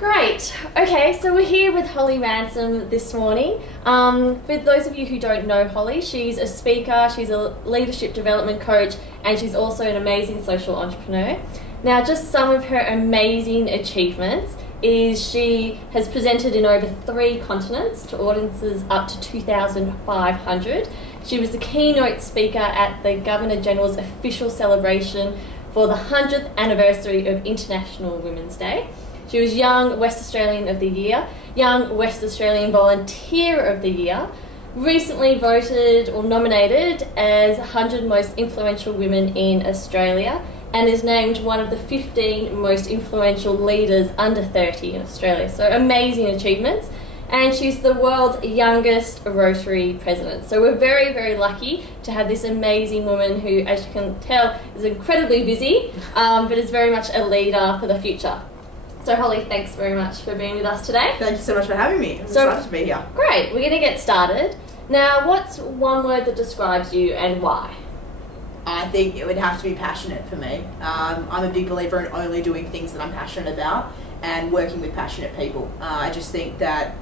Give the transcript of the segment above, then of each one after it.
Great. Okay, so we're here with Holly Ransom this morning. For those of you who don't know Holly, she's a speaker, she's a leadership development coach, and she's also an amazing social entrepreneur. Now, just some of her amazing achievements is she has presented in over 3 continents to audiences up to 2,500. She was the keynote speaker at the Governor General's official celebration for the 100th anniversary of International Women's Day. She was Young West Australian of the Year, Young West Australian Volunteer of the Year, recently voted or nominated as 100 Most Influential Women in Australia, and is named one of the 15 most influential leaders under 30 in Australia. So amazing achievements. And she's the world's youngest Rotary president. So we're very, very lucky to have this amazing woman who, as you can tell, is incredibly busy, but is very much a leader for the future. So Holly, thanks very much for being with us today. Thank you so much for having me. I'm excited to be here. Great, we're going to get started. Now, what's one word that describes you and why? I think it would have to be passionate for me. I'm a big believer in only doing things that I'm passionate about and working with passionate people. I just think that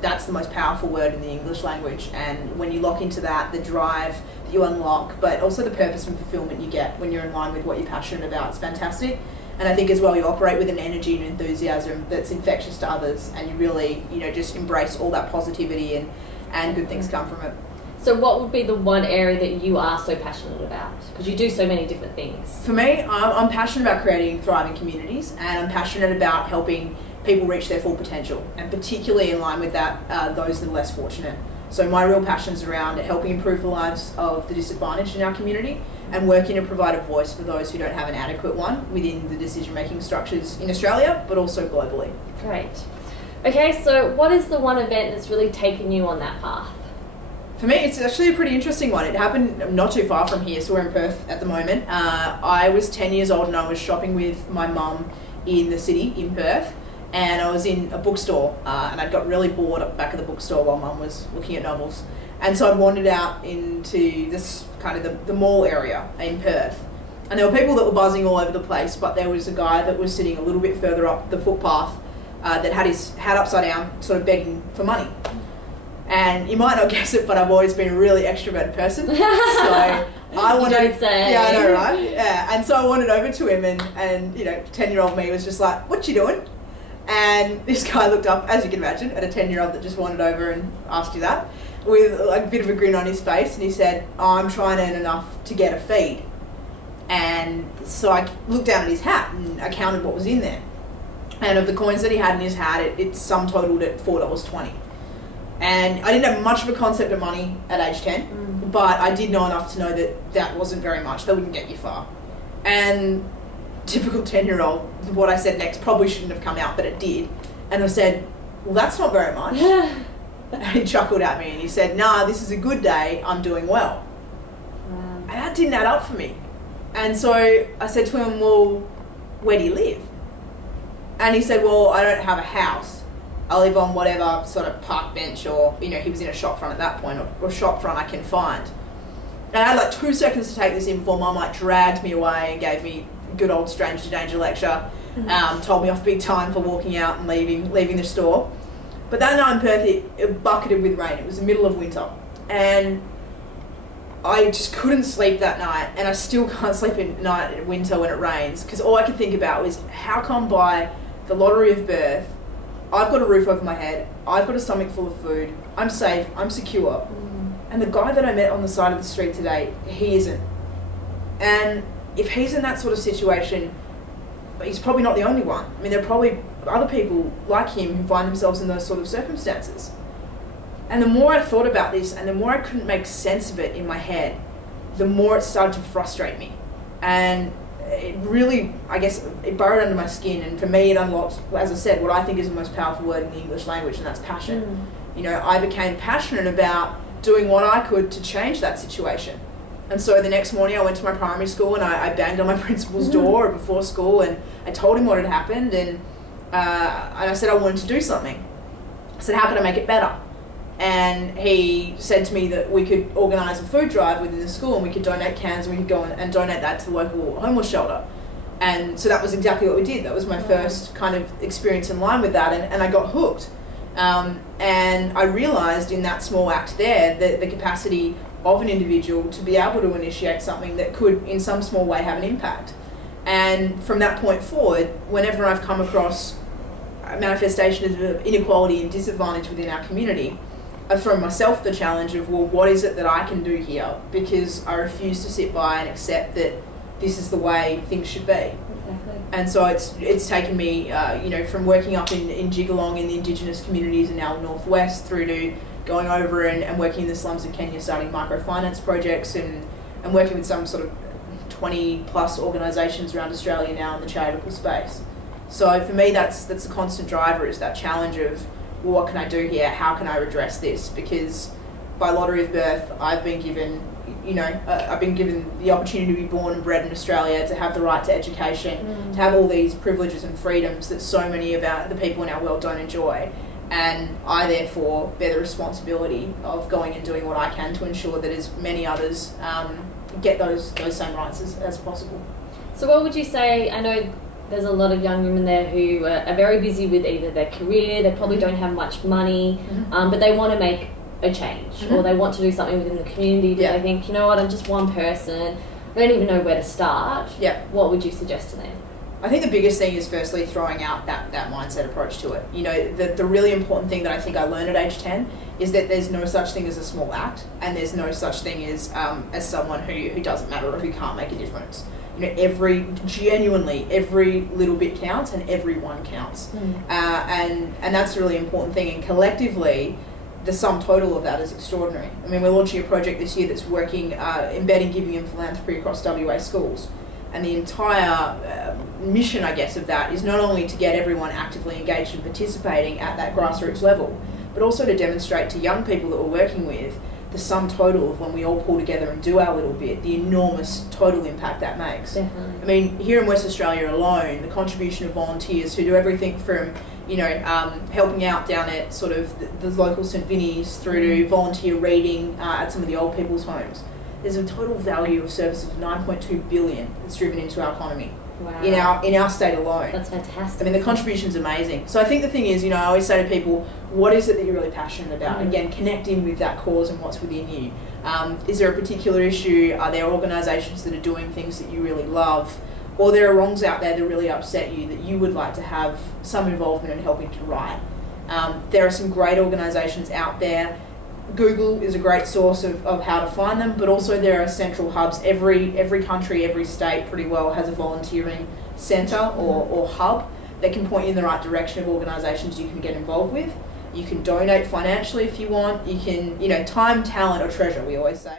that's the most powerful word in the English language, and when you lock into that, the drive that you unlock, but also the purpose and fulfillment you get when you're in line with what you're passionate about, it's fantastic. And I think as well, you operate with an energy and enthusiasm that's infectious to others, and you really, just embrace all that positivity and good things come from it. So what would be the one area that you are so passionate about? Because you do so many different things. For me, I'm passionate about creating thriving communities, and I'm passionate about helping people reach their full potential, and particularly in line with that, those that are less fortunate. So my real passion is around helping improve the lives of the disadvantaged in our community, and working to provide a voice for those who don't have an adequate one within the decision-making structures in Australia, but also globally. Great. Okay, so what is the one event that's really taken you on that path? For me, it's actually a pretty interesting one. It happened not too far from here, so we're in Perth at the moment. I was 10 years old and I was shopping with my mum in the city, in Perth, and I was in a bookstore and I'd got really bored at the back of the bookstore while mum was looking at novels. And so I'd wandered out into this kind of the mall area in Perth. And there were people that were buzzing all over the place, but there was a guy that was sitting a little bit further up the footpath that had his hat upside down, sort of begging for money. And you might not guess it, but I've always been a really extroverted person. So I wanted, you don't say. Yeah, I know, right? Yeah. And so I wandered over to him, and 10-year-old me was just like, "What you doing?" And this guy looked up, as you can imagine, at a 10-year-old that just wandered over and asked you that, with like a bit of a grin on his face, and he said, "I'm trying to earn enough to get a feed." And so I looked down at his hat and I counted what was in there. And of the coins that he had in his hat, it sum totaled at $4.20. And I didn't have much of a concept of money at age 10, but I did know enough to know that that wasn't very much. That wouldn't get you far. And typical 10-year-old, what I said next probably shouldn't have come out, but it did. And I said, "Well, that's not very much." And he chuckled at me and he said, "Nah, this is a good day, I'm doing well." And that didn't add up for me. And so I said to him, "Well, where do you live?" And he said, "Well, I don't have a house. I live on whatever sort of park bench," or, he was in a shop front at that point, or shop front I can find. And I had like 2 seconds to take this in before Mum dragged me away and gave me a good old stranger danger lecture, told me off big time for walking out and leaving the store. But that night in Perth, it bucketed with rain. It was the middle of winter. And I just couldn't sleep that night, and I still can't sleep at night in winter when it rains, because all I could think about was, how come by the lottery of birth, I've got a roof over my head, I've got a stomach full of food, I'm safe, I'm secure. And the guy that I met on the side of the street today, he isn't. And if he's in that sort of situation, he's probably not the only one. I mean, there are probably other people like him who find themselves in those sort of circumstances. And the more I thought about this, and the more I couldn't make sense of it in my head, the more it started to frustrate me. And it really, I guess, it burrowed under my skin, and for me it unlocked, as I said, what I think is the most powerful word in the English language, and that's passion. I became passionate about doing what I could to change that situation. And so the next morning I went to my primary school and I banged on my principal's door before school, and I told him what had happened, and I said I wanted to do something. I said, "How can I make it better?" And he said to me that we could organise a food drive within the school, and we could donate cans, and we could go and donate that to the local homeless shelter. And so that was exactly what we did. That was my first kind of experience in line with that, and I got hooked. And I realised in that small act there that the capacity of an individual to be able to initiate something that could in some small way have an impact. And from that point forward, whenever I've come across a manifestation of inequality and disadvantage within our community, I've thrown myself the challenge of, well, what is it that I can do here? Because I refuse to sit by and accept that this is the way things should be. Exactly. And so it's taken me, from working up in Jigalong in the Indigenous communities in our northwest through to going over and working in the slums of Kenya, starting microfinance projects and working with some sort of 20 plus organisations around Australia now in the charitable space. So for me, that's the constant driver, is that challenge of, well, what can I do here? How can I redress this? Because by lottery of birth, I've been given the opportunity to be born and bred in Australia, to have the right to education, to have all these privileges and freedoms that so many of the people in our world don't enjoy. And I therefore bear the responsibility of going and doing what I can to ensure that as many others get those same rights as possible. So what would you say, I know there's a lot of young women there who are very busy with either their career, they probably don't have much money, but they want to make a change, or they want to do something within the community, but they think, you know what, I'm just one person, I don't even know where to start. What would you suggest to them? I think the biggest thing is firstly throwing out that mindset approach to it. You know, the really important thing that I think I learned at age 10 is that there's no such thing as a small act, and there's no such thing as someone who doesn't matter or who can't make a difference. You know, every little bit counts, and everyone counts. And that's a really important thing. And collectively, the sum total of that is extraordinary. I mean, we're launching a project this year that's working, embedding giving and philanthropy across WA schools. And the entire mission, I guess, of that is not only to get everyone actively engaged and participating at that grassroots level, but also to demonstrate to young people that we're working with the sum total of when we all pull together and do our little bit, the enormous total impact that makes. Definitely. I mean, here in West Australia alone, the contribution of volunteers who do everything from, helping out down at sort of the local St Vinny's through to volunteer reading at some of the old people's homes. There's a total value of services of 9.2 billion that's driven into our economy. Wow. In our state alone. That's fantastic. I mean, the contribution's amazing. So I think the thing is, I always say to people, what is it that you're really passionate about? Again, connecting with that cause and what's within you. Is there a particular issue? Are there organisations that are doing things that you really love? Or there are wrongs out there that really upset you that you would like to have some involvement in helping to right? There are some great organisations out there. Google is a great source of how to find them, but also there are central hubs. Every country, every state pretty well has a volunteering centre or hub that can point you in the right direction of organisations you can get involved with. You can donate financially if you want. You can, time, talent or treasure, we always say.